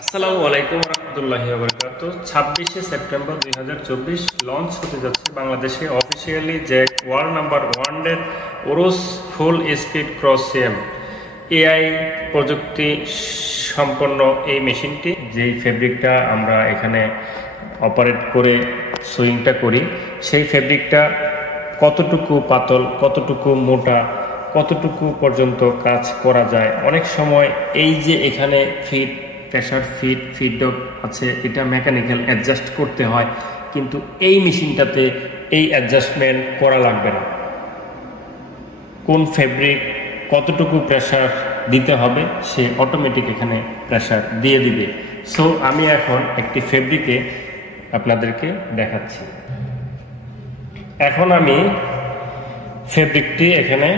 আসসালামু আলাইকুম রহমতুল্লাহি ওয়া বারাকাতুহু। 26শে সেপ্টেম্বর 2024 লঞ্চ হতে যাচ্ছে বাংলাদেশে অফিসিয়ালি জ্যাক ওয়ার্ল্ড নাম্বার 1 এর ওরস full speed cross CM AI প্রযুক্তি সম্পন্ন এই মেশিনটি, যেই ফেব্রিকটা আমরা এখানে অপারেট করে সুইংটা করি, সেই ফেব্রিকটা কতটুকু পাতল, কতটুকু মোটা, কতটুকু পর্যন্ত কাজ করা যায়। অনেক সময় এই যে এখানে ফিট প্রেশার ফিডব্যাক আছে, এটা মেকানিক্যাল অ্যাডজাস্ট করতে হয়, কিন্তু এই মেশিনটাতে এই অ্যাডজাস্টমেন্ট করা লাগবে না। কোন ফেব্রিক কতটুকু প্রেশার দিতে হবে সে অটোমেটিক এখানে প্রেশার দিয়ে দিবে। সো আমি এখন একটি ফেব্রিকে আপনাদেরকে দেখাচ্ছি। এখন আমি ফেব্রিকটি এখানে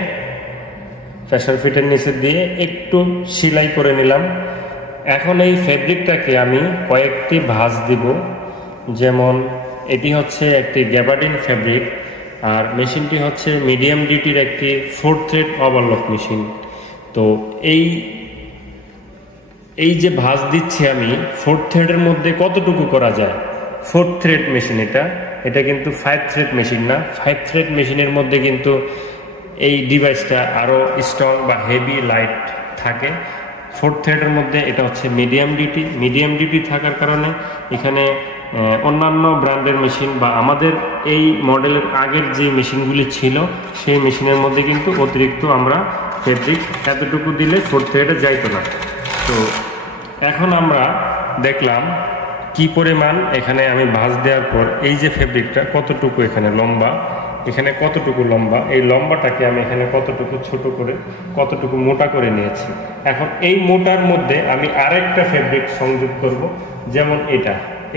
প্রেশার ফিটের নিচে দিয়ে একটু সেলাই করে নিলাম। এখন এই ফেব্রিকটাকে আমি কয়েকটি ভাঁজ দিব। যেমন এটি হচ্ছে একটি গ্যাবার্ডিন ফেব্রিক, আর মেশিনটি হচ্ছে মিডিয়াম ডিউটির একটি 4 থ্রেড ওভারলক মেশিন। তো এই যে ভাঁজ দিচ্ছি আমি, 4 থ্রেডের মধ্যে কতটুকু করা যায়। 4 থ্রেড মেশিন এটা কিন্তু 5 থ্রেড মেশিন না। 5 থ্রেড মেশিনের মধ্যে কিন্তু এই ডিভাইসটা আরও স্ট্রং বা হেভি লাইট থাকে। 4 থ্রেডের মধ্যে এটা হচ্ছে মিডিয়াম ডিউটি থাকার কারণে এখানে অন্যান্য ব্র্যান্ডের মেশিন বা আমাদের এই মডেলের আগের যে মেশিনগুলি ছিল সেই মেশিনের মধ্যে কিন্তু অতিরিক্ত আমরা ফেব্রিক এতটুকু দিলে 4 থ্রেডে যাইতো না। তো এখন আমরা দেখলাম কি পরিমাণ এখানে আমি ভাঁজ দেওয়ার পর এই যে ফেব্রিকটা কতটুকু এখানে লম্বা, এখানে কতটুকু লম্বা, এই লম্বাটাকে আমি এখানে কতটুকু ছোট করে কতটুকু মোটা করে নিয়েছি। এখন এই মোটার মধ্যে আমি আরেকটা ফেব্রিক সংযোগ করব। যেমন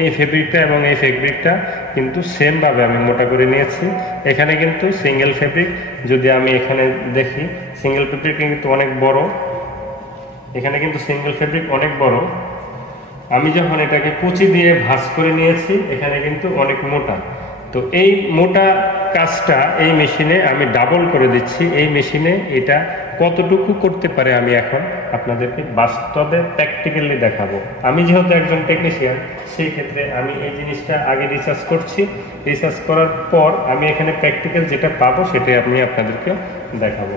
এই ফেব্রিকটা এবং এই ফেব্রিকটা কিন্তু সেমভাবে আমি মোটা করে নিয়েছি। এখানে কিন্তু সিঙ্গেল ফেব্রিক, যদি আমি এখানে দেখি সিঙ্গেল ফেব্রিক কিন্তু অনেক বড়, এখানে কিন্তু সিঙ্গেল ফেব্রিক অনেক বড়। আমি যখন এটাকে কুচি দিয়ে ভাঁজ করে নিয়েছি, এখানে কিন্তু অনেক মোটা। তো এই মোটা কাজটা এই মেশিনে আমি ডাবল করে দিচ্ছি। এই মেশিনে এটা কতটুকু করতে পারে আমি এখন আপনাদেরকে বাস্তবে প্র্যাকটিক্যালি দেখাবো। আমি যেহেতু একজন টেকনিশিয়ান, সেই ক্ষেত্রে আমি এই জিনিসটা আগে রিসার্চ করছি। রিসার্চ করার পর আমি এখানে প্র্যাকটিক্যাল যেটা পাবো সেটাই আমি আপনাদেরকে দেখাবো।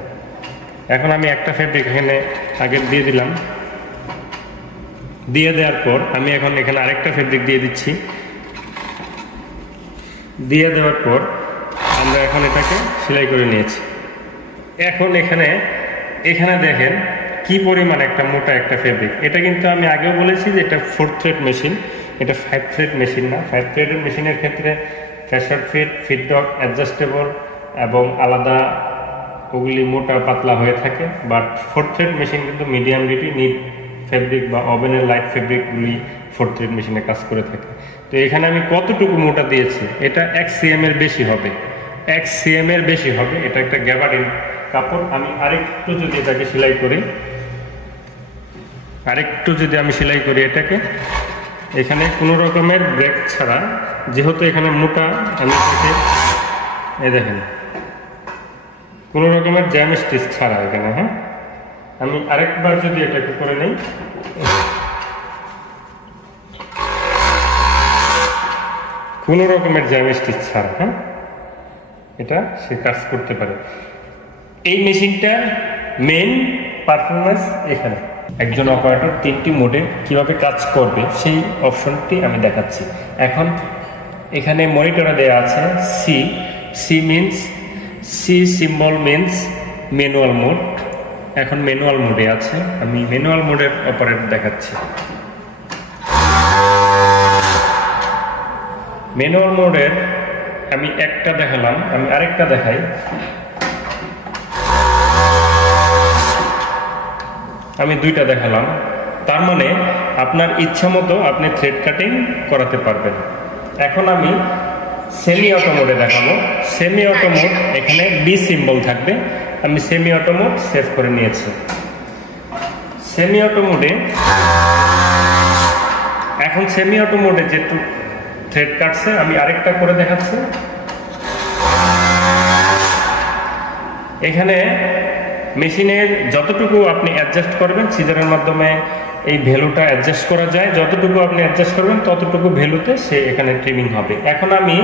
এখন আমি একটা ফেব্রিক এখানে আগে দিয়ে দিলাম। দিয়ে দেওয়ার পর আমি এখন এখানে আরেকটা ফেব্রিক দিয়ে দিচ্ছি। দিয়ে দেওয়ার পর আমরা এখন এটাকে সেলাই করে নিয়েছি। এখন এখানে দেখেন কি পরিমাণ একটা মোটা একটা ফেব্রিক। এটা কিন্তু আমি আগেও বলেছি যে এটা 4 থ্রেড মেশিন, এটা 5 থ্রেড মেশিন না। 5 থ্রেডের মেশিনের ক্ষেত্রে প্রেশার ফিডব্যাক অ্যাডজাস্টেবল এবং আলাদা, ওগুলি মোটা পাতলা হয়ে থাকে। বাট 4 থ্রেড মেশিন কিন্তু মিডিয়াম ডিউটি নিট ফেব্রিক বা ওভেনের লাইট ফেব্রিকগুলি 4 থ্রেড মেশিনে কাজ করে থাকে। তো এখানে আমি কতটুকু মোটা দিয়েছি, এটা 1 সিএম এর বেশি হবে, 1 সিএম এর বেশি হবে। এটা একটা গ্যাবার্ডিন কাপড়। আমি আরেকটু যদি এটাকে সেলাই করি, এটাকে এখানে কোনো রকমের ব্রেক ছাড়া, যেহেতু এখানে মোটা, আমি এটাকে দেখেন কোনো রকমের জ্যাম স্টিচ ছাড়া এখানে, হ্যাঁ, আমি আরেকবার যদি এটাকে করে নেই, কোনো রকমের জ্যাম স্টিচ ছাড়া, হ্যাঁ, এটা সে কাজ করতে পারে। এই মেশিনটার মেইন পারফরমেন্স এখানে। একজন অপারেটর 3টি মোডে কিভাবে কাজ করবে সেই অপশনটি আমি দেখাচ্ছি। এখন এখানে মনিটরে দেওয়া আছে C symbol means manual mode. এখন ম্যানুয়াল মোডে আছে, আমি ম্যানুয়াল মোডের অপারেটর দেখাচ্ছি। ম্যানুয়াল মোডের আমি একটা দেখালাম, আমি আরেকটা দেখাই। আমি 2টা দেখালাম। তার মানে আপনার ইচ্ছা মতো আপনি থ্রেড কাটিং করাতে পারবেন। এখন আমি সেমি অটো মোডে দেখাবো। সেমি অটো মোড, এখানে বি সিম্বল থাকবে। আমি সেমি অটো মোড সেভ করে নিয়েছি। সেমি অটো মোডে এখন সেমি অটো মোডে যেটু থ্রেড কাটছে, আমি আরেকটা করে দেখাচ্ছি। এখানে মেশিনের যতটুকু আপনি অ্যাডজাস্ট করবেন সিজারের মাধ্যমে এই ভ্যালুটা অ্যাডজাস্ট করা যায়, যতটুকু আপনি অ্যাডজাস্ট করবেন ততটুকু ভ্যালুতে সে এখানে ট্রিমিং হবে। এখন আমি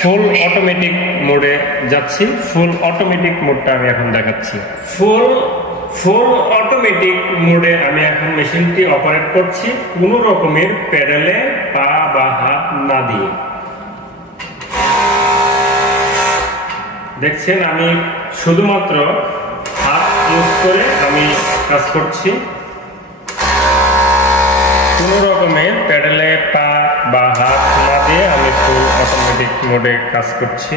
ফুল অটোমেটিক মোডে যাচ্ছি, ফুল অটোমেটিক মোডটা আমি এখন দেখাচ্ছি। ফুল অটোমেটিক মোডে আমি এখন মেশিনটি অপারেট করছি কোনো রকমের প্যাডেলে পা বা হাত না দিয়ে। দেখছেন আমি শুধুমাত্র হাত ইউজ করে আমি কাজ করছি, কোনো রকমের প্যাডেলে পা বা হাত না দিয়ে আমি ফুল অটোমেটিক মোডে কাজ করছি।